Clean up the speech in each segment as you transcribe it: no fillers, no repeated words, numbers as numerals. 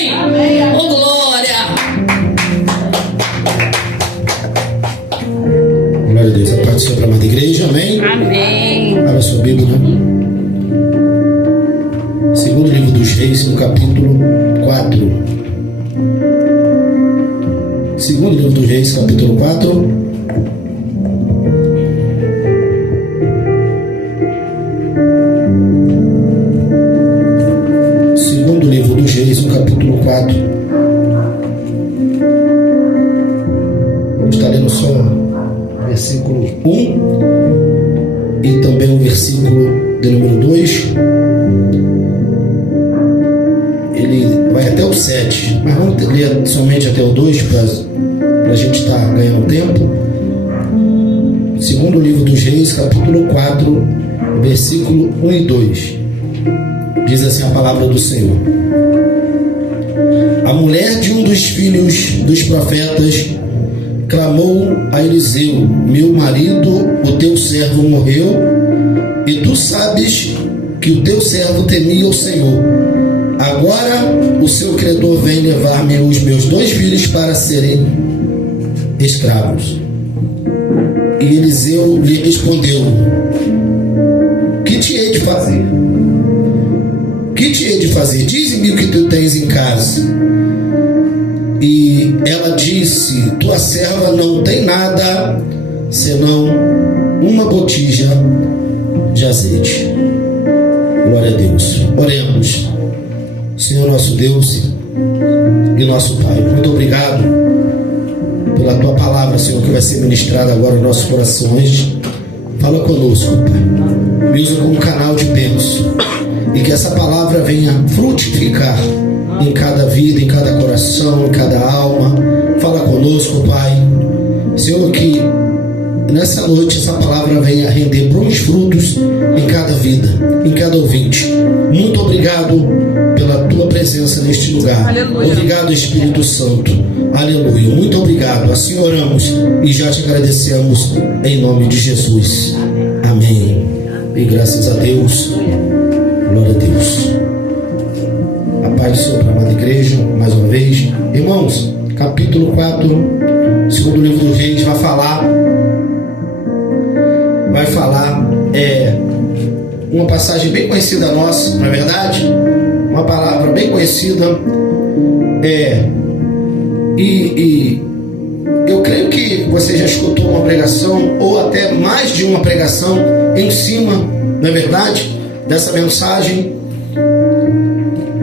Amém? Amém. Oh, glória! Glória a Deus. A paz do Senhor para a amada igreja. Amém? Amém. Abra sua Bíblia. Segundo livro dos Reis, no capítulo 4. Segundo livro dos Reis, capítulo 4. Segundo livro dos Reis, no capítulo 4. Vamos estar lendo só o versículo 1 e também o versículo de número 2. Ele vai até o 7, mas vamos ler somente até o 2 para a gente estar ganhando tempo. Segundo livro dos Reis, capítulo 4, versículo 1 e 2. Diz assim a palavra do Senhor: A mulher de um dos filhos dos profetas clamou a Eliseu: Meu marido, o teu servo, morreu, e tu sabes que o teu servo temia o Senhor. Agora o seu credor vem levar-me os meus 2 filhos para serem escravos. E Eliseu lhe respondeu: Que te hei de fazer? Que te hei de fazer? Dize-me o que tu tens em casa. E ela disse: Tua serva não tem nada senão uma botija de azeite. Glória a Deus. Oremos. Senhor nosso Deus e nosso Pai, muito obrigado pela Tua palavra, Senhor, que vai ser ministrada agora nos nossos corações. Fala conosco, Pai. Me usa como canal de bênção e que essa palavra venha frutificar em cada vida, em cada coração, em cada alma. Fala conosco, Pai. Senhor, que nessa noite essa palavra venha render bons frutos em cada vida, em cada ouvinte. Muito obrigado pela tua presença neste lugar. Aleluia. Obrigado, Espírito Santo. Aleluia. Muito obrigado. Assim oramos e já te agradecemos em nome de Jesus. Amém. E graças a Deus. Glória a Deus. A paz do Senhor para a amada igreja, mais uma vez. Irmãos, capítulo 4, segundo livro dos Reis, vai falar uma passagem bem conhecida nossa, não é verdade? Uma palavra bem conhecida. E eu creio que você já escutou uma pregação, ou até mais de uma pregação em cima, não é verdade, dessa mensagem,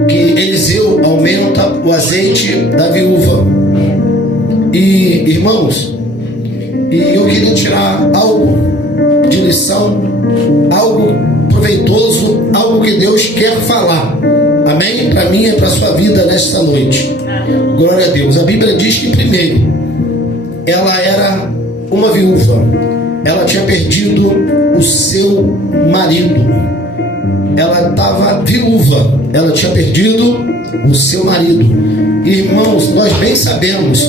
que Eliseu aumenta o azeite da viúva. E, irmãos, eu queria tirar algo de lição, algo proveitoso, algo que Deus quer falar. Amém? Para mim e para a sua vida nesta noite. Glória a Deus. A Bíblia diz que primeiro ela era uma viúva. Ela tinha perdido o seu marido. Ela estava viúva. Ela tinha perdido o seu marido. Irmãos, nós bem sabemos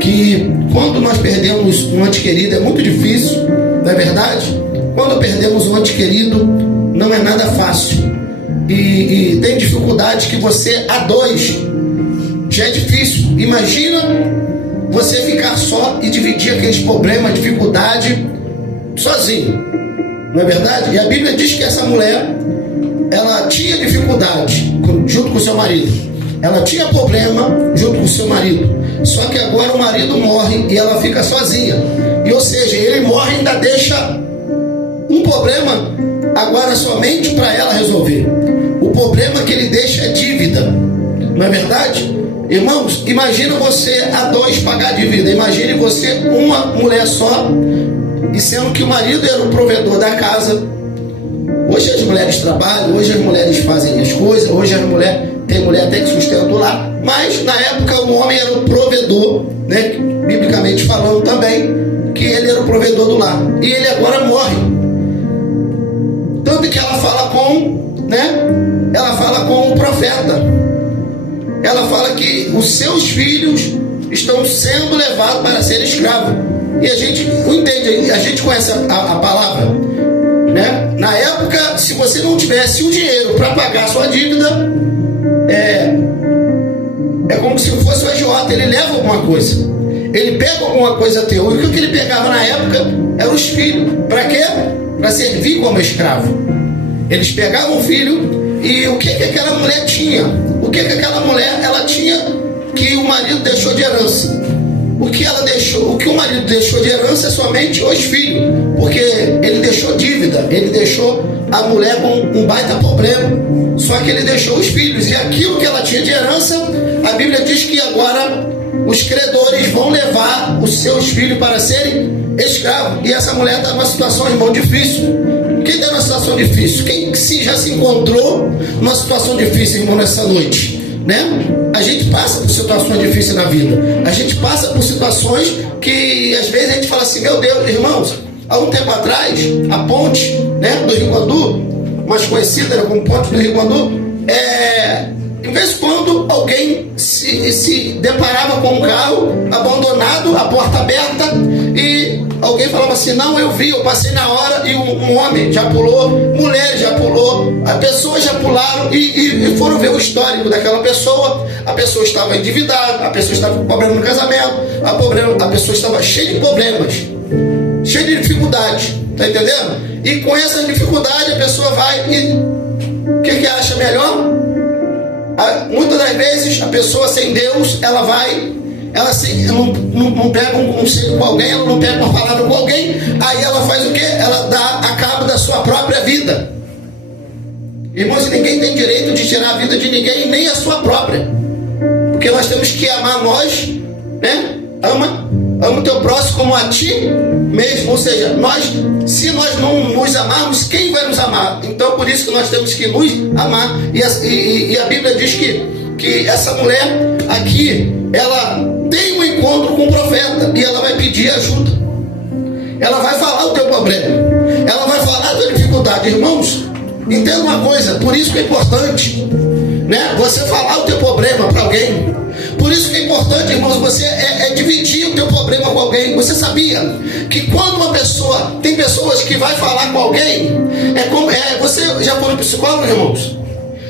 que quando nós perdemos um ente querido é muito difícil, não é verdade? Quando perdemos um ente querido não é nada fácil. E tem dificuldade que você a dois já é difícil. Imagina você ficar só e dividir aqueles problemas, dificuldade sozinho, não é verdade? E a Bíblia diz que essa mulher, ela tinha dificuldade junto com o seu marido, ela tinha problema junto com o seu marido, só que agora o marido morre e ela fica sozinha. E ou seja, ele morre e ainda deixa um problema agora somente para ela resolver. O problema que ele deixa é dívida, não é verdade? Irmãos, imagina você a dois pagar dívida. Imagine você uma mulher só, e sendo que o marido era o provedor da casa. Hoje as mulheres trabalham, hoje as mulheres fazem as coisas, hoje as mulheres, tem mulher até que sustenta o lar, mas na época o homem era o provedor, né? Biblicamente falando também, que ele era o provedor do lar. E ele agora morre. Tanto que ela fala ela fala com o profeta. Ela fala que os seus filhos estão sendo levados para ser escravos. E a gente entende, a gente conhece a palavra, né? Na época, se você não tivesse o dinheiro para pagar a sua dívida, como se fosse o agiota. Ele leva alguma coisa, ele pega alguma coisa teu. E o que ele pegava na época eram os filhos. Para quê? Para servir como escravo. Eles pegavam o filho. E o que aquela mulher tinha? O que aquela mulher ela tinha que o marido deixou de herança? O que o marido deixou de herança é somente os filhos, porque ele deixou dívida, ele deixou a mulher com um baita problema, só que ele deixou os filhos. E aquilo que ela tinha de herança, a Bíblia diz que agora os credores vão levar os seus filhos para serem escravos. E essa mulher está numa situação, irmão, difícil. Quem está numa situação difícil? Quem já se encontrou numa situação difícil, irmão, nessa noite? Né? A gente passa por situações difíceis na vida. A gente passa por situações que às vezes a gente fala assim: meu Deus, irmãos, há um tempo atrás, a ponte, né, do Rio Guandu, mais conhecida como ponte do Rio Guandu, de vez em quando alguém se deparava com um carro abandonado, a porta aberta, e alguém falava assim: não, eu vi, eu passei na hora, e um homem já pulou, mulheres já pulou, as pessoas já pularam e foram ver o histórico daquela pessoa. A pessoa estava endividada, a pessoa estava com problema no casamento, a pessoa estava cheia de problemas, cheia de dificuldades, tá entendendo? E com essa dificuldade a pessoa vai e o que acha melhor? Muitas das vezes a pessoa sem Deus, ela não pega um conselho com alguém, ela não pega uma palavra com alguém, aí ela faz o quê? Ela dá a cabo da sua própria vida. Irmãos, ninguém tem direito de tirar a vida de ninguém, nem a sua própria, porque nós temos que amar nós, né? Ama o teu próximo como a ti mesmo. Ou seja, se nós não nos amarmos, quem vai nos amar? Então por isso que nós temos que nos amar. E a Bíblia diz que essa mulher aqui, ela tem um encontro com o profeta e ela vai pedir ajuda. Ela vai falar o teu problema, ela vai falar a tua dificuldade. Irmãos, entenda uma coisa, por isso que é importante, né, você falar o teu problema para alguém. Por isso que é importante, irmãos, você dividir o teu problema com alguém. Você sabia que quando uma pessoa, tem pessoas que vai falar com alguém, você já foi no psicólogo, irmãos?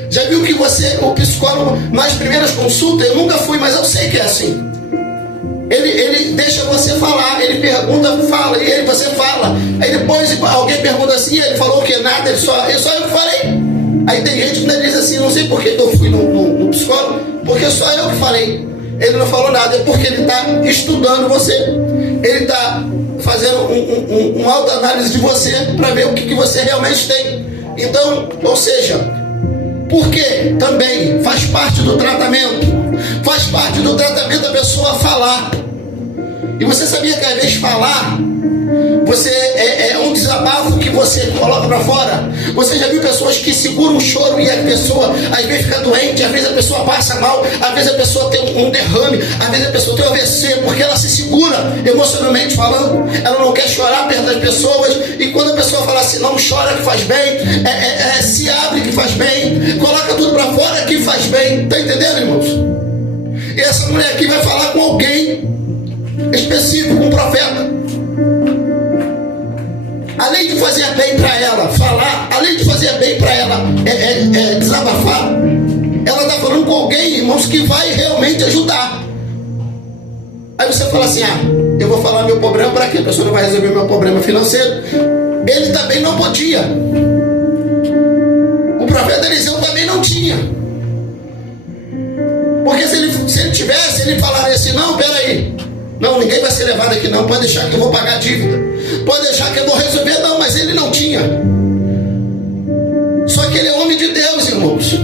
Já viu que o psicólogo, nas primeiras consultas, eu nunca fui, mas eu sei que é assim. Ele deixa você falar, ele pergunta, fala, e você fala. Aí depois alguém pergunta assim, ele falou o que? Nada, ele só eu que falei. Aí tem gente que diz assim: não sei por que eu fui no psicólogo, porque só eu que falei. Ele não falou nada, é porque ele está estudando você, ele está fazendo uma autoanálise de você para ver o que você realmente tem. Então, ou seja, porque também faz parte do tratamento a pessoa falar. E você sabia que às vezes falar, você é um desabafo que você coloca para fora. Você já viu pessoas que seguram o choro e a pessoa às vezes fica doente, às vezes a pessoa passa mal, às vezes a pessoa tem um derrame, às vezes a pessoa tem um AVC, porque ela se segura emocionalmente falando, ela não quer chorar perto das pessoas. E quando a pessoa fala assim: não chora que faz bem, se abre que faz bem, coloca tudo para fora que faz bem. Tá entendendo, irmãos? E essa mulher aqui vai falar com alguém específico, com um profeta. Além de fazer bem para ela falar, além de fazer bem para ela desabafar, ela está falando com alguém, irmãos, que vai realmente ajudar. Aí você fala assim: eu vou falar meu problema para quê? A pessoa não vai resolver meu problema financeiro. Ele também não podia. O profeta Eliseu também não tinha. Porque se ele tivesse, ele falaria assim: não, peraí, não, ninguém vai ser levado aqui não, pode deixar que eu vou pagar a dívida, pode deixar que eu vou resolver. Não, mas ele não tinha. Só que ele é homem de Deus, irmãos.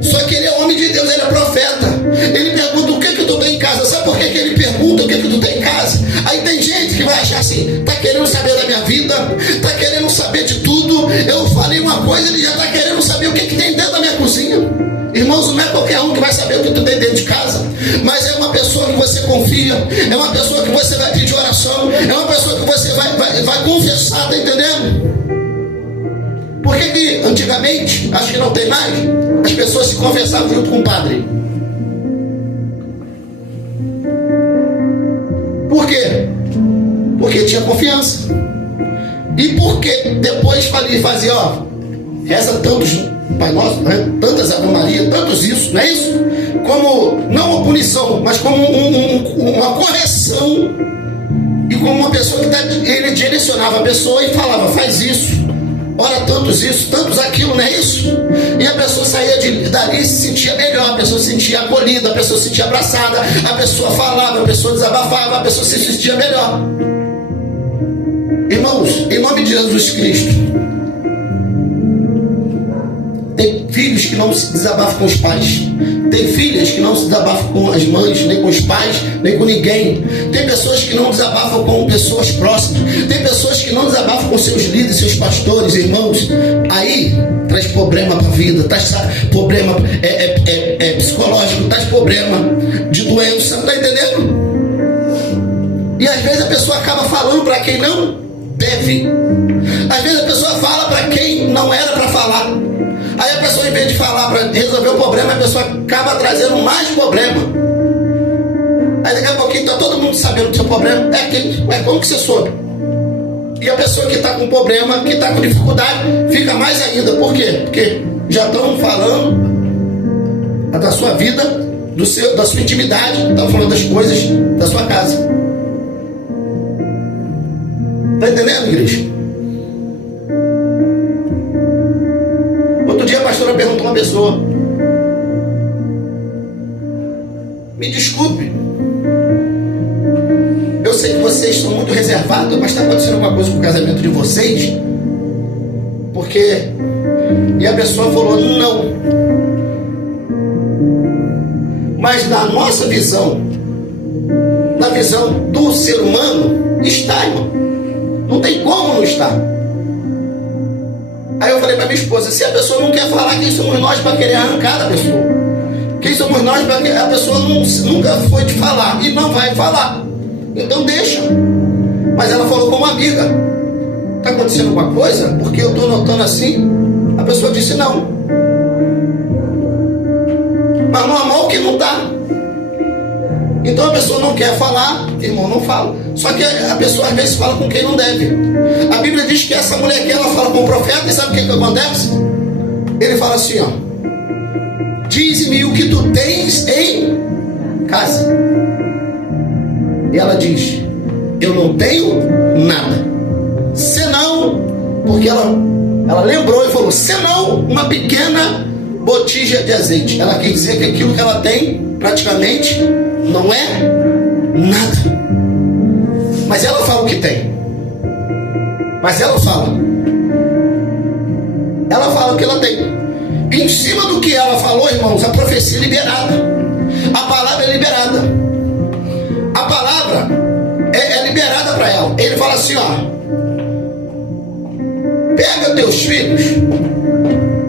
Só que ele é homem de Deus, ele é profeta. Ele pergunta: o que tu tem em casa? Sabe por que ele pergunta o que tu tem em casa? Aí tem gente que vai achar assim: tá querendo saber da minha vida, tá querendo saber de tudo. Eu falei uma coisa, ele já tá querendo saber o que tem dentro da minha cozinha. Irmãos, não é qualquer um que vai saber o que tu tem dentro de casa, mas é uma pessoa que você confia, é uma pessoa que você vai pedir oração, é uma pessoa que você vai confessar, tá entendendo? Por que antigamente, acho que não tem mais, as pessoas se confessavam junto com o padre? Por quê? Porque tinha confiança. E porque depois fazia, reza tantos Pai Nosso, né? Tantas Ave Maria, tantos isso, não é isso? como não uma punição, mas como uma correção, e como uma pessoa que ele direcionava a pessoa e falava: faz isso, ora tantos isso, tantos aquilo, não é isso? E a pessoa saía dali e se sentia melhor, a pessoa se sentia acolhida, a pessoa se sentia abraçada, a pessoa falava, a pessoa desabafava, a pessoa se sentia melhor. Irmãos, em nome de Jesus Cristo, tem filhos que não se desabafam com os pais, tem filhas que não se desabafam com as mães, nem com os pais, nem com ninguém. Tem pessoas que não desabafam com pessoas próximas, tem pessoas que não desabafam com seus líderes, seus pastores, irmãos. Aí traz problema para a vida, traz problema psicológico, traz problema de doença, está entendendo? E às vezes a pessoa acaba falando para quem não deve, às vezes a pessoa fala para quem não era para falar. Aí a pessoa, em vez de falar para resolver o problema, a pessoa acaba trazendo mais problema. Aí daqui a pouquinho está todo mundo sabendo do seu problema. Como que você soube? E a pessoa que está com problema, que está com dificuldade, fica mais ainda. Por quê? Porque já estão falando da sua vida, da sua intimidade, estão falando das coisas da sua casa. Está entendendo, igreja? Outro dia a pastora perguntou a uma pessoa: me desculpe, eu sei que vocês são muito reservados, mas está acontecendo alguma coisa com o casamento de vocês? Porque... E a pessoa falou: não. Mas na nossa visão, na visão do ser humano, está, irmão. Não tem como não estar. Aí eu falei para minha esposa: se a pessoa não quer falar, quem somos nós para querer arrancar da pessoa? Quem somos nós para que a pessoa nunca foi te falar e não vai falar? Então deixa. Mas ela falou como amiga: está acontecendo alguma coisa? Porque eu estou notando assim. A pessoa disse: não. Mas no amor que não dá. Então a pessoa não quer falar, irmão, não fala. Só que a pessoa às vezes fala com quem não deve. A Bíblia diz que essa mulher aqui, ela fala com o profeta, e sabe o que acontece? Ele fala assim, ó: dize-me o que tu tens em casa. E ela diz: eu não tenho nada, senão, porque ela lembrou e falou, senão uma pequena botija de azeite. Ela quer dizer que aquilo que ela tem praticamente não é nada. Mas ela fala o que tem. Mas ela fala o que ela tem. E em cima do que ela falou, irmãos, a profecia é liberada, a palavra é liberada, a palavra é liberada para ela. Ele fala assim, ó: pega teus filhos,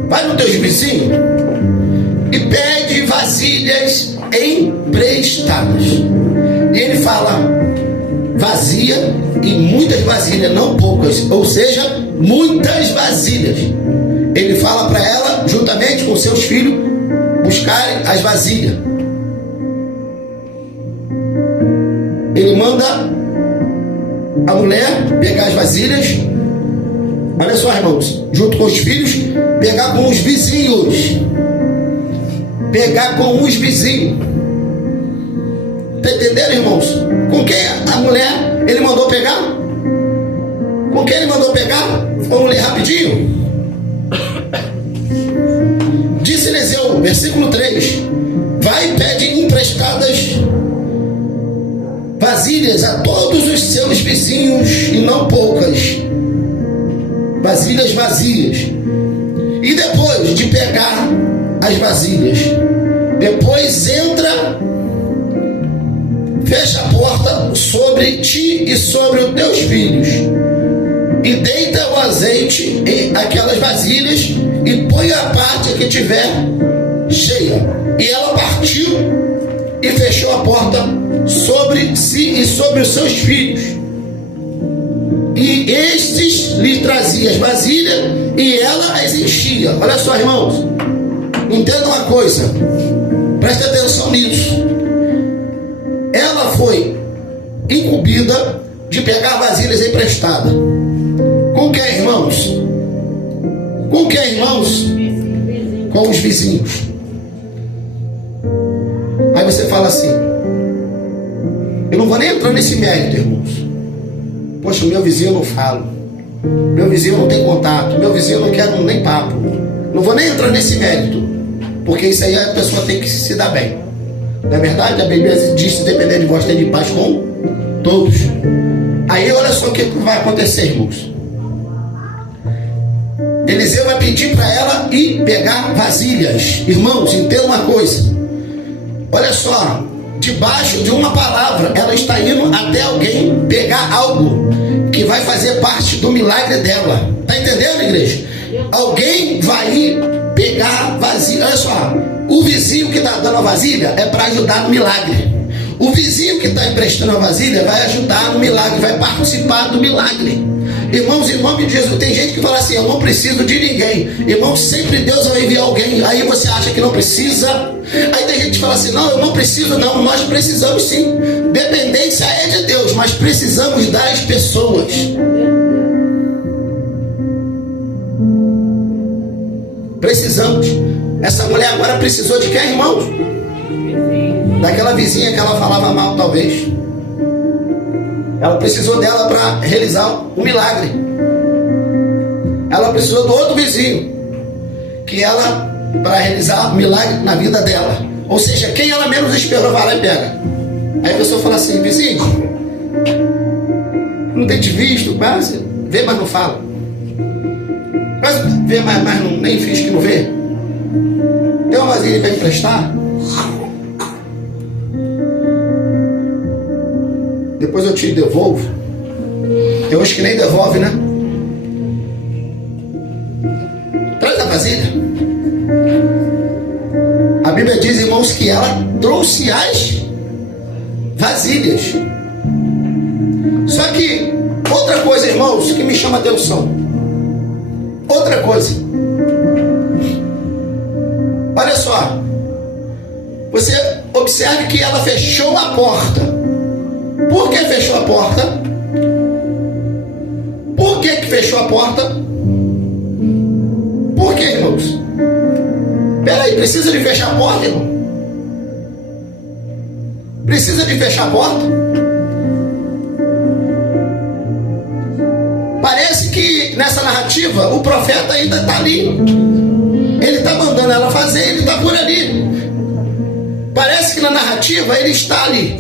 vai nos teus vizinhos e pede vasilhas emprestadas. E ele fala vazia e muitas vasilhas, não poucas, ou seja, muitas vasilhas. Ele fala para ela, juntamente com seus filhos, buscarem as vasilhas. Ele manda a mulher pegar as vasilhas, olha só, irmãos, junto com os filhos, pegar com os vizinhos. Pegar com os vizinhos. Está entendendo, irmãos? Com quem a mulher ele mandou pegar? Com quem ele mandou pegar? Vamos ler rapidinho. Disse Eliseu, versículo 3: vai e pede emprestadas vasilhas a todos os seus vizinhos, e não poucas, vasilhas vazias. E depois de pegar as vasilhas, depois entra, fecha a porta sobre ti e sobre os teus filhos, e deita o azeite em aquelas vasilhas, e põe a parte que tiver cheia. E ela partiu e fechou a porta sobre si e sobre os seus filhos, e estes lhe traziam as vasilhas e ela as enchia. Olha só, irmãos, entenda uma coisa, preste atenção nisso. Ela foi incumbida de pegar vasilhas emprestadas. Com quem, irmãos? Com quem, irmãos? Com os vizinhos. você fala assim, eu não vou nem entrar nesse mérito, irmãos. Poxa, meu vizinho eu não falo, meu vizinho não tem contato, meu vizinho eu não quero nem papo. Não vou nem entrar nesse mérito, porque isso aí a pessoa tem que se dar bem. Não é verdade? A Bíblia diz, se depender de vós, tem de paz com todos. Aí olha só o que vai acontecer, irmãos. Eliseu vai pedir para ela ir pegar vasilhas. Irmãos, entenda uma coisa. Olha só, debaixo de uma palavra, ela está indo até alguém pegar algo que vai fazer parte do milagre dela. Está entendendo, igreja? Alguém vai ir pegar vasilha. Olha só, o vizinho que está dando a vasilha é para ajudar no milagre. O vizinho que está emprestando a vasilha vai ajudar no milagre, vai participar do milagre. Irmãos, em nome de Jesus, tem gente que fala assim, eu não preciso de ninguém. Irmãos, sempre Deus vai enviar alguém. Aí você acha que não precisa. Aí tem gente que fala assim, não, eu não preciso não. Nós precisamos sim. Dependência é de Deus, mas precisamos das pessoas. Precisamos. Essa mulher agora precisou de quem, irmãos? Daquela vizinha que ela falava mal, talvez. Ela precisou dela para realizar o milagre. Ela precisou do outro vizinho que ela, para realizar o milagre na vida dela. Ou seja, quem ela menos esperou, vai lá e pega. Aí a pessoa fala assim, vizinho, não tem te visto, mas vê, mas não fala. Mas vê, mas não, nem finge que não vê. Tem uma vasilha para emprestar? Depois eu te devolvo. Tem uns que nem devolve, né? Traz a vasilha. A Bíblia diz, irmãos, que ela trouxe as vasilhas. Só que outra coisa, irmãos, que me chama a atenção. Outra coisa. Olha só. Você observe que ela fechou a porta. Por que fechou a porta? Por que fechou a porta? Por que, irmãos? Peraí, precisa de fechar a porta, irmão? Precisa de fechar a porta? Parece que nessa narrativa o profeta ainda está ali. Ele está mandando ela fazer, ele está por ali. Parece que na narrativa ele está ali.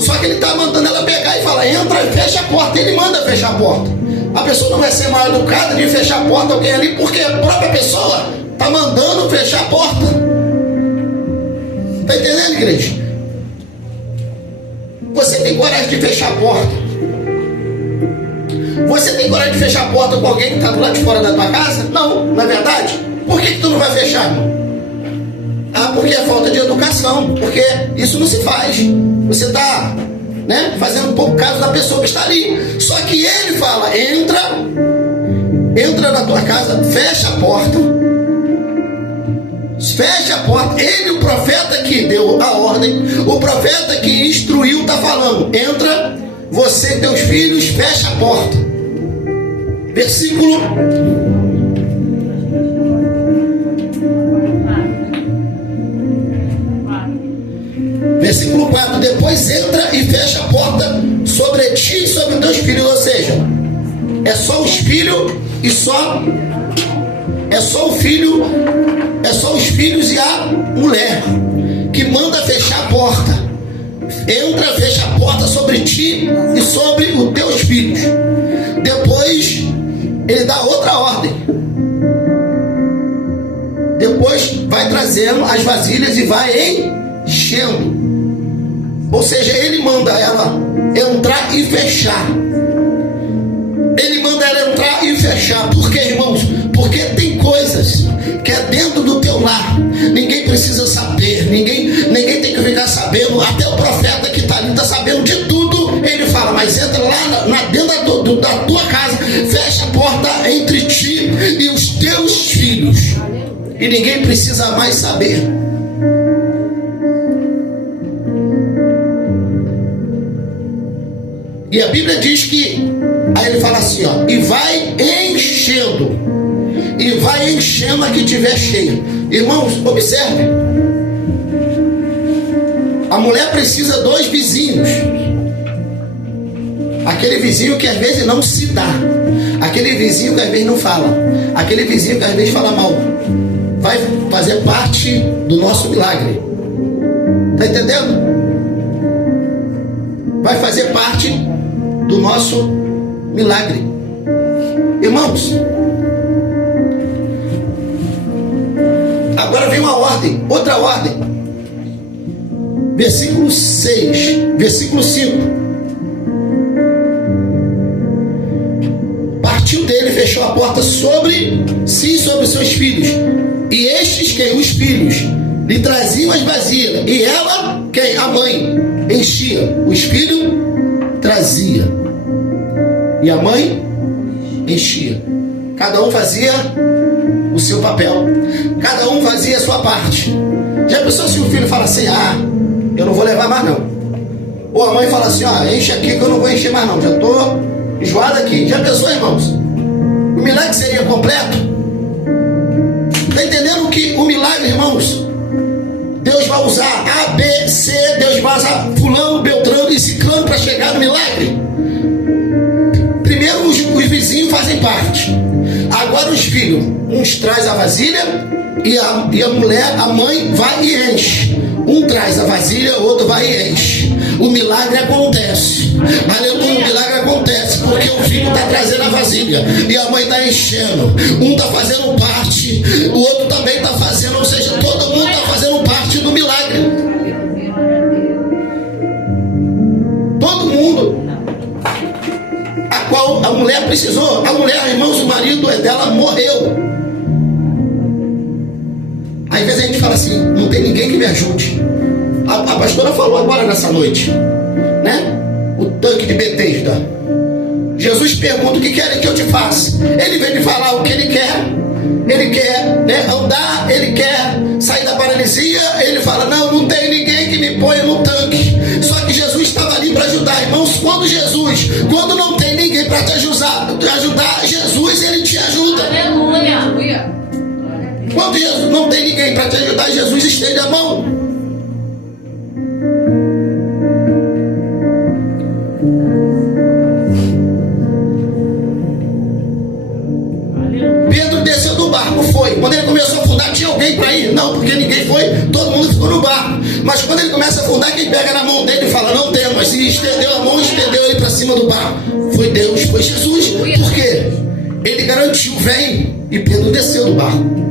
Só que ele está mandando ela pegar e falar, entra e fecha a porta. Ele manda fechar a porta. A pessoa não vai ser mal educada de fechar a porta alguém ali, porque a própria pessoa está mandando fechar a porta. Está entendendo, igreja? Você tem coragem de fechar a porta? Você tem coragem de fechar a porta com alguém que está do lado de fora da tua casa? Não, não é verdade? Por que tu não vai fechar, irmão? Ah, porque é falta de educação, porque isso não se faz. Você está, né, fazendo um pouco caso da pessoa que está ali. Só que ele fala, entra na tua casa, fecha a porta. Fecha a porta. Ele, o profeta que deu a ordem, o profeta que instruiu, está falando, entra, você e teus filhos, fecha a porta. Versículo 4, depois entra e fecha a porta sobre ti e sobre teus filhos. Ou seja, é só os filhos e só os filhos e a mulher que manda fechar a porta. Entra, fecha a porta sobre ti e sobre os teus filhos. Depois ele dá outra ordem. Depois vai trazendo as vasilhas e vai enchendo. Ou seja, ele manda ela entrar e fechar. Ele manda ela entrar e fechar. Por quê, irmãos? Porque tem coisas que é dentro do teu lar. Ninguém precisa saber. Ninguém tem que ficar sabendo. Até o profeta que está ali está sabendo de tudo. Ele fala, mas entra lá dentro da tua casa. Fecha a porta entre ti e os teus filhos. E ninguém precisa mais saber. E a Bíblia diz que, aí ele fala assim, ó, e vai enchendo a que tiver cheia. Irmãos, observe, mulher precisa dos vizinhos. Aquele vizinho que às vezes não se dá. Aquele vizinho que às vezes não fala. Aquele vizinho que às vezes fala mal. Vai fazer parte do nosso milagre. Está entendendo? Vai fazer parte do nosso milagre. Irmãos, agora vem uma ordem, outra ordem. Versículo 6, versículo 5. Partiu dele, fechou a porta sobre si e sobre seus filhos. E estes, quem? Os filhos, lhe traziam as vasilhas. E ela, quem? A mãe, enchia. Os filhos trazia. E a mãe enchia. Cada um fazia o seu papel. Cada um fazia a sua parte. Já pensou se o filho fala assim: ah, eu não vou levar mais não. Ou a mãe fala assim: ó, enche aqui que eu não vou encher mais não. Já estou enjoado aqui. Já pensou, irmãos? O milagre seria completo? Está entendendo que o milagre, irmãos, Deus vai usar A, B, C, Deus vai usar fulano, beltrano e ciclano para chegar no milagre? Primeiro os vizinhos fazem parte. Agora os filhos, uns traz a vasilha e a mulher, a mãe, vai e enche. Um traz a vasilha, o outro vai e enche. O milagre acontece. Aleluia, o milagre acontece porque o filho está trazendo a vasilha e a mãe está enchendo. Um está fazendo parte, o outro também está fazendo, ou seja, todo mundo está fazendo parte do milagre. Todo mundo. A qual a mulher precisou. A mulher, irmãos, o marido dela morreu. Às vezes a gente fala assim: não tem ninguém que me ajude. A pastora falou agora nessa noite, né? O tanque de Betesda. Jesus pergunta: o que querem que eu te faça? Ele vem me falar o que ele quer. Ele quer, né, andar, ele quer sair da paralisia. Ele fala: não tem ninguém que me ponha no tanque. Só que Jesus estava ali para ajudar, irmãos. Quando não tem ninguém para te ajudar, Jesus, ele te ajuda. Aleluia. Quando Jesus não tem ninguém para te ajudar, Jesus estende a mão. Pedro desceu do barco, foi. Quando ele começou a afundar, tinha alguém para ir? Não, porque ninguém foi, todo mundo ficou no barco. Mas quando ele começa a afundar, quem pega na mão dele e fala: não temos. E estendeu a mão, estendeu ele para cima do barco. Foi Deus, foi Jesus. Por quê? Ele garantiu: vem. E Pedro desceu do barco.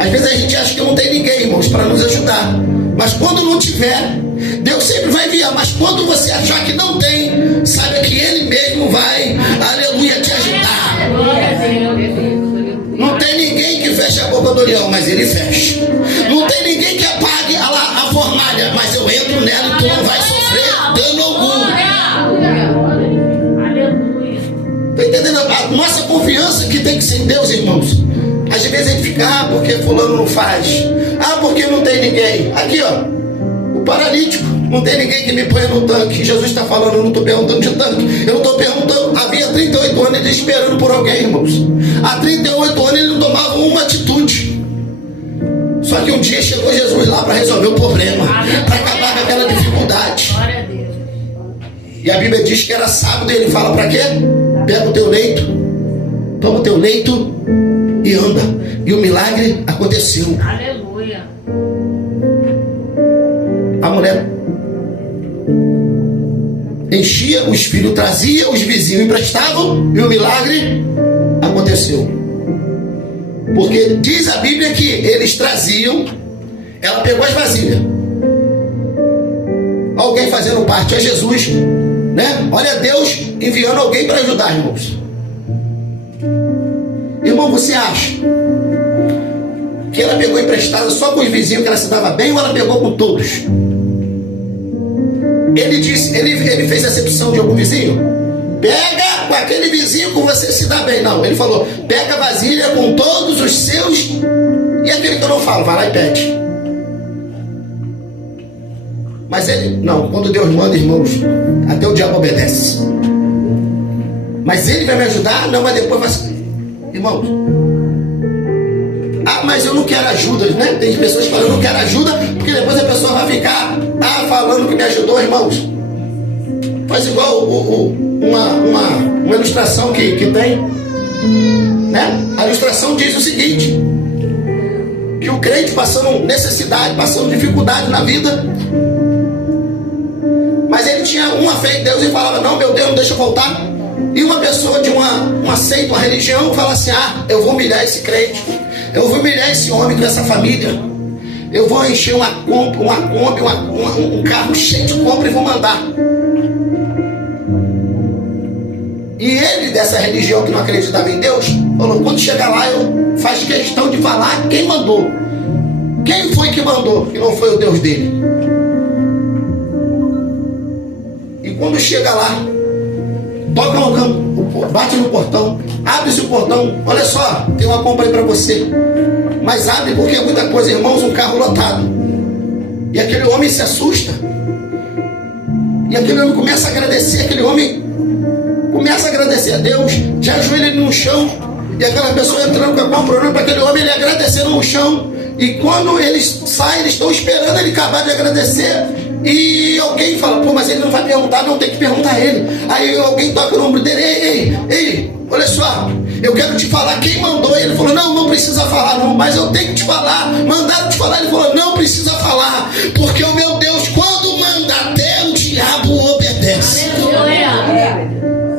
Às vezes a gente acha que não tem ninguém, irmãos, para nos ajudar. Mas quando não tiver, Deus sempre vai enviar. Mas quando você achar que não tem, saiba que Ele mesmo vai, aleluia, te ajudar. Não tem ninguém que feche a boca do leão, mas Ele fecha. Não tem ninguém que apague a fornalha, mas eu entro nela e tu não vai sofrer dano algum. Está entendendo? A nossa confiança que tem que ser em Deus, irmãos. Às vezes a gente fica: porque fulano não faz, porque não tem ninguém. Aqui, ó, o paralítico, não tem ninguém que me ponha no tanque. Jesus está falando: eu não estou perguntando de tanque, eu não estou perguntando. Havia 38 anos ele esperando por alguém, irmãos. Há 38 anos ele não tomava uma atitude. Só que um dia chegou Jesus lá para resolver o problema, para acabar com aquela dificuldade. E a Bíblia diz que era sábado, e ele fala: para quê? Pega o teu leito, toma o teu leito e anda. E o milagre aconteceu. Aleluia. A mulher enchia, os filhos trazia, os vizinhos emprestavam e o milagre aconteceu. Porque diz a Bíblia que eles traziam, ela pegou as vasilhas. Alguém fazendo parte, é Jesus, né? Olha Deus enviando alguém para ajudar, irmãos. Irmão, você acha que ela pegou emprestada só com os vizinhos que ela se dava bem, ou ela pegou com todos? Ele disse, ele fez acepção de algum vizinho? Pega com aquele vizinho que você se dá bem. Não, ele falou: pega a vasilha com todos os seus, e aquele que eu não falo, vai lá e pede. Mas ele, não, quando Deus manda, irmãos, até o diabo obedece. Mas ele vai me ajudar? Não, mas depois vai. Irmãos, mas eu não quero ajuda, né? Tem pessoas que falam: eu não quero ajuda, porque depois a pessoa vai ficar me ajudou, irmãos. Faz igual uma ilustração que tem, né? A ilustração diz o seguinte: que o crente passando necessidade, passando dificuldade na vida, mas ele tinha uma fé em Deus e falava: não, meu Deus, não deixa eu voltar. E uma pessoa de uma seita, uma religião, fala assim: ah, eu vou humilhar esse crente, eu vou humilhar esse homem com essa família, eu vou encher um carro cheio de compra e vou mandar. E ele, dessa religião que não acreditava em Deus, falou: quando chegar lá, eu faço questão de falar quem mandou. Quem foi que mandou, que não foi o Deus dele. E quando chega lá, toca no campo, bate no portão, abre-se o portão: olha só, tem uma compra aí para você. Mas abre porque é muita coisa, irmãos, um carro lotado. E aquele homem se assusta. E aquele homem começa a agradecer, aquele homem começa a agradecer a Deus, já ajoelha ele no chão, e aquela pessoa entrando com a compra, olhando para aquele homem, ele agradecendo no chão. E quando eles saem, eles estão esperando ele acabar de agradecer, e alguém fala: pô, mas ele não vai perguntar, não, tem que perguntar a ele. Aí alguém toca no ombro dele: ei, olha só, eu quero te falar quem mandou. E ele falou: não precisa falar não, mas eu tenho que te falar, mandaram te falar. Ele falou: não precisa falar, porque o meu Deus, quando manda, até o diabo obedece.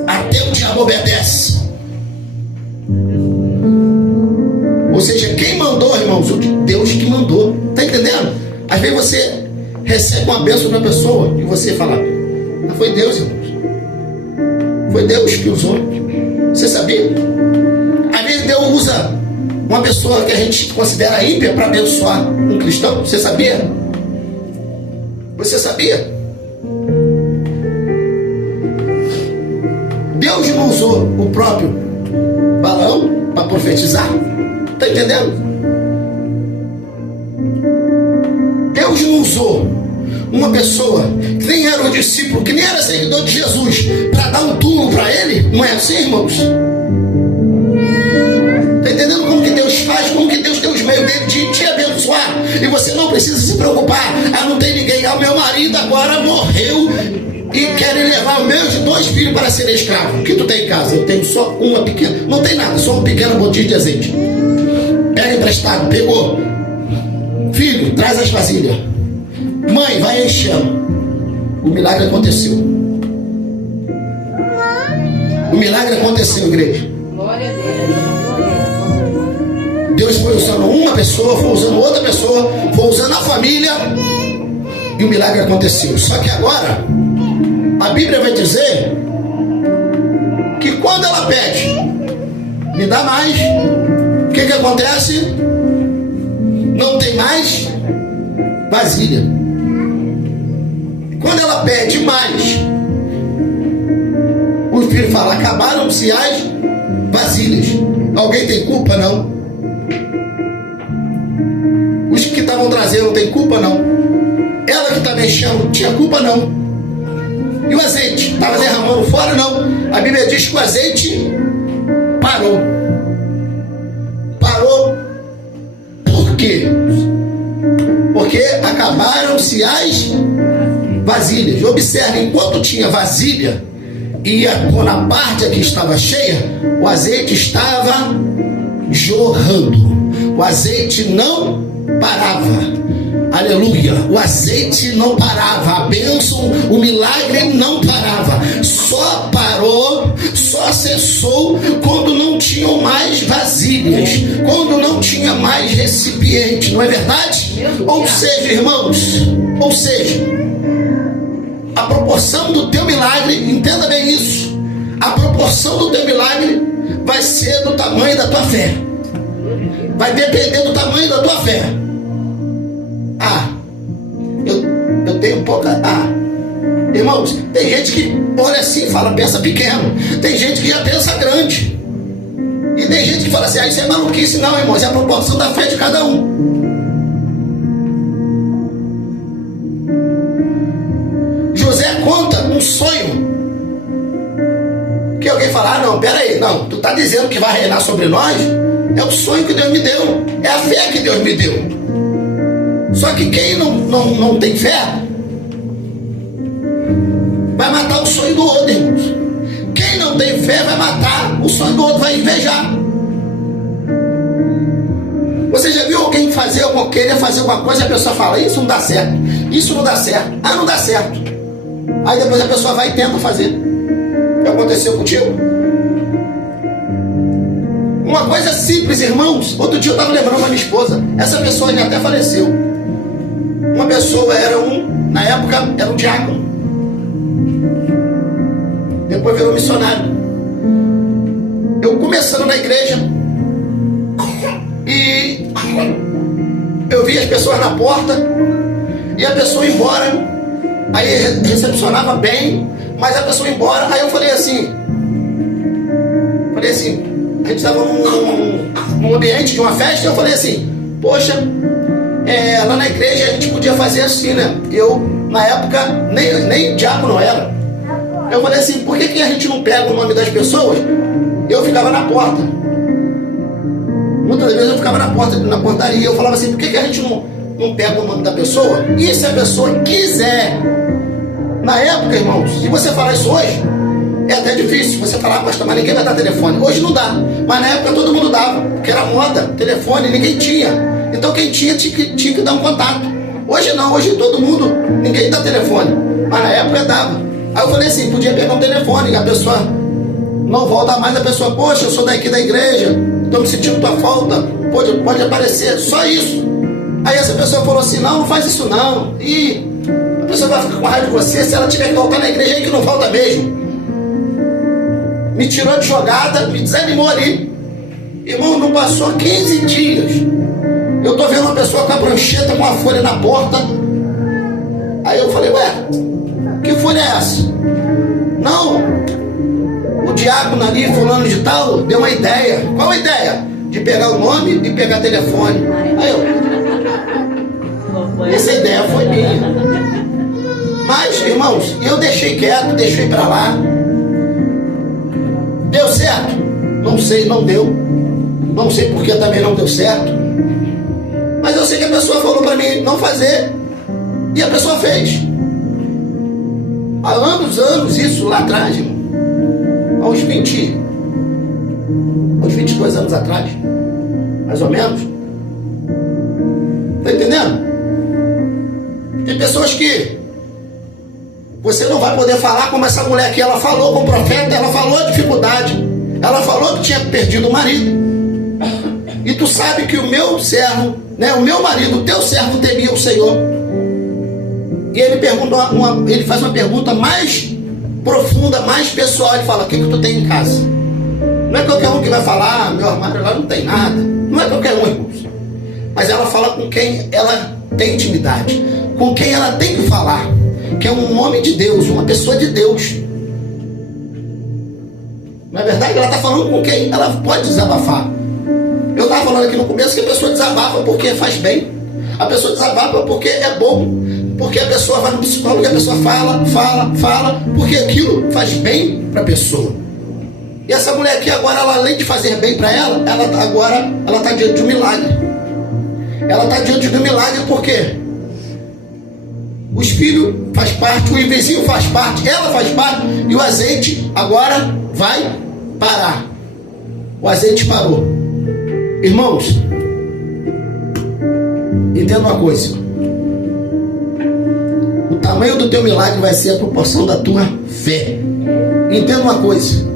Até o diabo obedece. Ou seja, quem mandou, irmãos? Deus que mandou. Está entendendo? Às vezes você recebe uma bênção da pessoa e você fala: ah, foi Deus, irmãos. Foi Deus que usou. Você sabia? Às vezes Deus usa uma pessoa que a gente considera ímpia para abençoar um cristão. Você sabia? Você sabia? Deus não usou o próprio Balaão para profetizar? Está entendendo? Deus não usou uma pessoa que nem era um discípulo, que nem era seguidor de Jesus, para dar um túmulo para ele? Não é assim, irmãos? Está entendendo como que Deus faz? Como que Deus tem os meios dele de te abençoar? E você não precisa se preocupar: ah, não tem ninguém, ah, o meu marido agora morreu e querem levar os meus 2 filhos para serem escravos. O que tu tem em casa? Eu tenho só uma pequena, não tem nada, só um pequeno botinho de azeite. Pega emprestado, pegou. Filho, traz as vasilhas. Mãe, vai enchendo. O milagre aconteceu. O milagre aconteceu, igreja. Glória a Deus. Deus foi usando uma pessoa, foi usando outra pessoa, foi usando a família, e o milagre aconteceu. Só que agora a Bíblia vai dizer que quando ela pede: me dá mais, o que acontece? Não tem mais vasilha. Quando ela pede mais, o filho fala: acabaram-se as vasilhas. Alguém tem culpa? Não. Os que estavam trazendo não tem culpa? Não. Ela que estava enchendo tinha culpa? Não. E o azeite estava derramando fora? Não. A Bíblia diz que o azeite parou. Parou. Por quê? Porque acabaram-se as vasilhas. Observe, enquanto tinha vasilha, e quando a parte aqui estava cheia, o azeite estava jorrando. O azeite não parava. Aleluia, o azeite não parava, a bênção, o milagre não parava, só parou, só cessou quando não tinham mais vasilhas, quando não tinha mais recipiente, não é verdade? Ou seja, irmãos, a proporção do teu milagre, entenda bem isso, a proporção do teu milagre vai ser do tamanho da tua fé, vai depender do tamanho da tua fé. Eu tenho pouca. Irmãos, tem gente que olha assim e fala: pensa pequeno. Tem gente que já pensa grande. E tem gente que fala assim: isso é maluquice. Não, irmãos, é a proporção da fé de cada um. José conta um sonho que alguém fala: não, peraí, não, tu está dizendo que vai reinar sobre nós? É o sonho que Deus me deu, é a fé que Deus me deu. Só que quem não tem fé vai matar o sonho do outro, irmãos. Quem não tem fé vai matar o sonho do outro, vai invejar. Você já viu alguém querer fazer alguma coisa e a pessoa fala, isso não dá certo, isso não dá certo, não dá certo. Aí depois a pessoa vai e tenta fazer. O que aconteceu contigo? Uma coisa simples, irmãos. Outro dia eu estava lembrando da minha esposa. Essa pessoa já até faleceu. Uma pessoa na época era um diácono. Depois virou missionário. Eu começando na igreja e eu vi as pessoas na porta e a pessoa ia embora. Aí recepcionava bem, mas a pessoa ia embora. Aí eu falei assim, a gente estava num ambiente de uma festa, e eu falei assim, poxa, lá na igreja a gente podia fazer assim, né? Eu, na época, nem diácono era. Eu falei assim, por que a gente não pega o nome das pessoas? Eu ficava na porta. Muitas vezes eu ficava na portaria. Eu falava assim, por que a gente não pega o nome da pessoa? E se a pessoa quiser? Na época, irmãos, se você falar isso hoje, é até difícil. Você falar, pastor, mas ninguém vai dar telefone. Hoje não dá. Mas na época todo mundo dava, porque era moda, telefone, ninguém tinha. Então quem tinha que dar um contato. Hoje não, hoje todo mundo, ninguém dá telefone. Mas na época dava. Aí eu falei assim, podia pegar um telefone, a pessoa não volta mais, a pessoa, poxa, eu sou daqui da igreja, estou me sentindo tua falta, pode aparecer, só isso. Aí essa pessoa falou assim, não faz isso não. E a pessoa vai ficar com raiva de você, se ela tiver que voltar na igreja, aí que não volta mesmo. Me tirou de jogada, me desanimou ali. Irmão, não passou 15 dias. Eu tô vendo uma pessoa com a prancheta, com a folha na porta. Aí eu falei, ué, que folha é essa? Não, o diácono ali, fulano de tal, deu uma ideia. Qual a ideia? De pegar o nome e pegar telefone. Aí essa ideia foi minha. Mas, irmãos, eu deixei quieto, deixei pra lá. Deu certo? Não sei, não deu. Não sei porque também não deu certo. Mas eu sei que a pessoa falou pra mim não fazer. E a pessoa fez. Há anos, isso lá atrás, irmão. Há uns 22 anos atrás. Mais ou menos. Tá entendendo? Tem pessoas que você não vai poder falar como essa mulher aqui. Ela falou com o profeta, ela falou a dificuldade. Ela falou que tinha perdido o marido. E tu sabe que o meu servo, né, o meu marido, o teu servo temia o Senhor. E ele ele faz uma pergunta mais profunda, mais pessoal. Ele fala, o que tu tem em casa? Não é qualquer um que vai falar, meu armário lá não tem nada. Não é qualquer um, irmãos. Mas ela fala com quem ela tem intimidade, com quem ela tem que falar, que é um homem de Deus, uma pessoa de Deus. Não é verdade? Ela está falando com quem ela pode desabafar. Eu estava falando aqui no começo que a pessoa desabafa porque faz bem. A pessoa desabafa porque é bom. Porque a pessoa vai no psicólogo e a pessoa fala, porque aquilo faz bem para a pessoa. E essa mulher aqui agora, ela, além de fazer bem para ela, ela está diante de um milagre. Ela está diante de um milagre porque os filhos faz parte, o vizinho faz parte, ela faz parte, e o azeite agora vai parar. O azeite parou. Irmãos, entenda uma coisa. O tamanho do teu milagre vai ser a proporção da tua fé. Entenda uma coisa.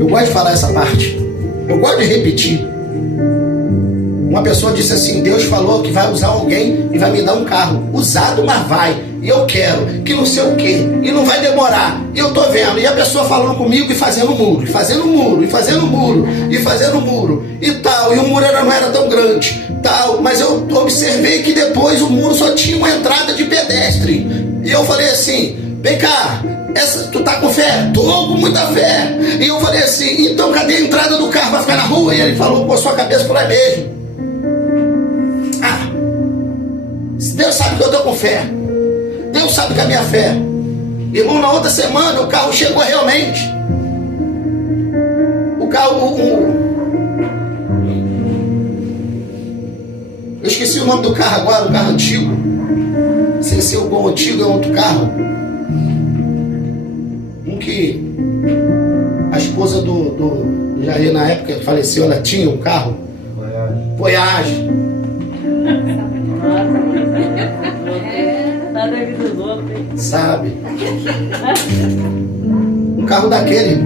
Eu gosto de falar essa parte. Eu gosto de repetir. Uma pessoa disse assim, Deus falou que vai usar alguém e vai me dar um carro usado, mas vai, e eu quero, que não sei o que, e não vai demorar, e eu tô vendo, e a pessoa falando comigo e fazendo muro, e fazendo muro, e fazendo muro, e fazendo muro, e tal, e o muro não era tão grande, tal, mas eu observei que depois o muro só tinha uma entrada de pedestre, e eu falei assim, vem cá, tu tá com fé? Tô com muita fé. E eu falei assim, então cadê a entrada do carro? Vai ficar na rua? E ele falou, com sua cabeça por aí mesmo. Deus sabe que eu estou com fé. Deus sabe que é a minha fé. Irmão, na outra semana o carro chegou realmente. O carro... Eu esqueci o nome do carro agora, um carro antigo. sem ser o Gol antigo, é outro carro. Um que a esposa do Jair, na época que faleceu, ela tinha um carro. Voyage. Sabe? Um carro daquele.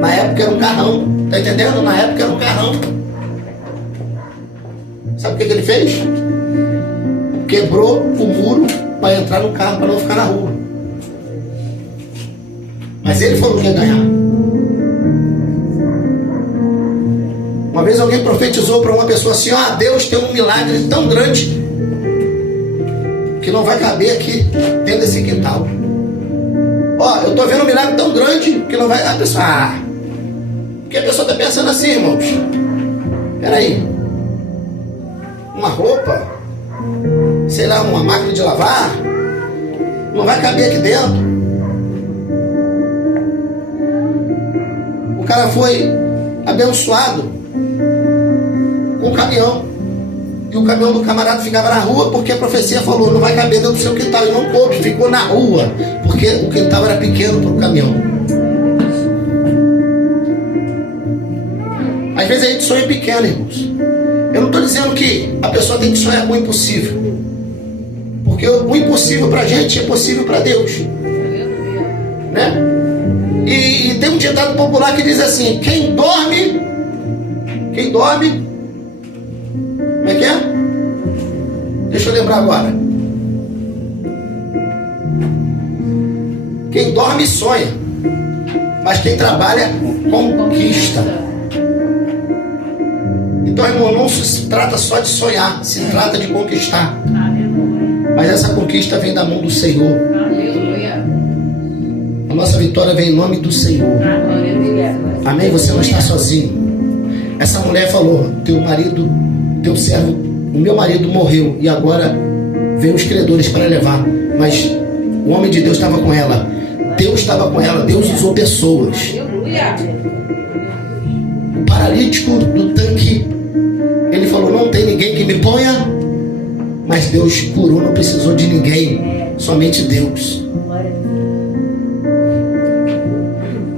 Na época era um carrão. Tá entendendo? Na época era um carrão. Sabe o que ele fez? Quebrou o muro para entrar no carro, para não ficar na rua. Mas ele falou que ia ganhar. Uma vez alguém profetizou para uma pessoa assim: ó, Deus tem um milagre tão grande que não vai caber aqui dentro desse quintal. Ó, eu tô vendo um milagre tão grande que não vai. A pessoa, porque a pessoa está pensando assim, irmãos. Peraí, uma roupa, sei lá, uma máquina de lavar, não vai caber aqui dentro. O cara foi abençoado com um caminhão. E o caminhão do camarada ficava na rua porque a profecia falou: não vai caber dentro do seu quintal. E não coube, ficou na rua porque o quintal era pequeno para o caminhão. Às vezes a gente sonha pequeno, irmãos. Eu não estou dizendo que a pessoa tem que sonhar com o impossível, porque o impossível para a gente é possível para Deus, né? E tem um ditado popular que diz assim: quem dorme, como é que é? Deixa eu lembrar agora. Quem dorme sonha, mas quem trabalha conquista. Então, irmão, não se trata só de sonhar, se trata de conquistar. Mas essa conquista vem da mão do Senhor. A nossa vitória vem em nome do Senhor. Amém? Você não está sozinho. Essa mulher falou: teu marido, teu servo, o meu marido morreu e agora vem os credores para levar. Mas o homem de Deus estava com ela. Deus estava com ela. Deus usou pessoas. O paralítico do tanque, ele falou: não tem ninguém que me ponha. Mas Deus curou, não precisou de ninguém, somente Deus.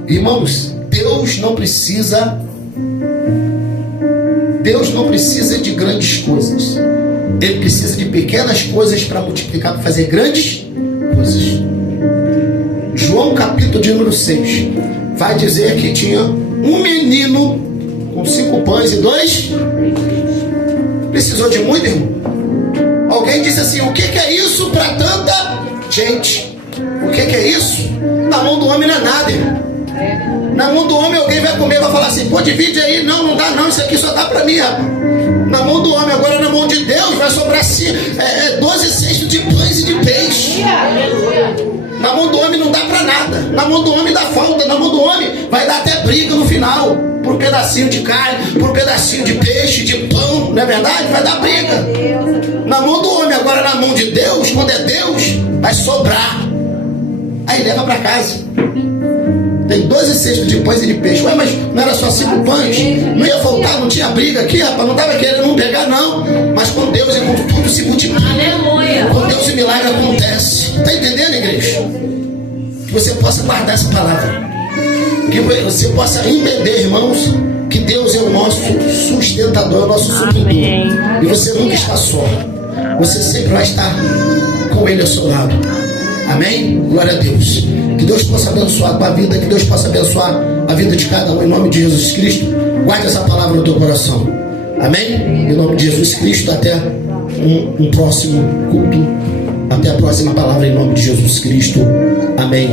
Irmãos, Deus não precisa de grandes coisas. Ele precisa de pequenas coisas para multiplicar, para fazer grandes coisas. João capítulo de número 6 vai dizer que tinha um menino com 5 pães e 2. Precisou de muito, irmão? Alguém disse assim: o que é isso para tanta gente? O que é isso? Na mão do homem não é nada, irmão. Na mão do homem alguém vai comer, vai falar assim: pô, divide aí. Não dá não, isso aqui só dá para mim, rapaz. Na mão do homem, agora na mão de Deus vai sobrar 12 cestos de pães e de peixe. Na mão do homem não dá para nada. Na mão do homem dá falta. Na mão do homem vai dar até briga no final, por um pedacinho de carne, por um pedacinho de peixe, de pão, não é verdade? Vai dar briga na mão do homem. Agora na mão de Deus, quando é Deus, vai sobrar. Aí leva para casa. Tem 12 cestos de pães e de peixe. Ué, mas não era só 5 pães? Não ia faltar, não tinha briga aqui, rapaz. Não estava querendo não pegar, não. Mas com Deus, irmão, tudo se multiplica. Aleluia. Com Deus o milagre acontece. Está entendendo, igreja? Que você possa guardar essa palavra. Que você possa entender, irmãos, que Deus é o nosso sustentador, é o nosso supridor. E você nunca está só. Você sempre vai estar com Ele ao seu lado. Amém? Glória a Deus. Que Deus possa abençoar a tua vida, que Deus possa abençoar a vida de cada um, em nome de Jesus Cristo. Guarde essa palavra no teu coração. Amém? Em nome de Jesus Cristo. Até um próximo culto. Até a próxima palavra, em nome de Jesus Cristo. Amém.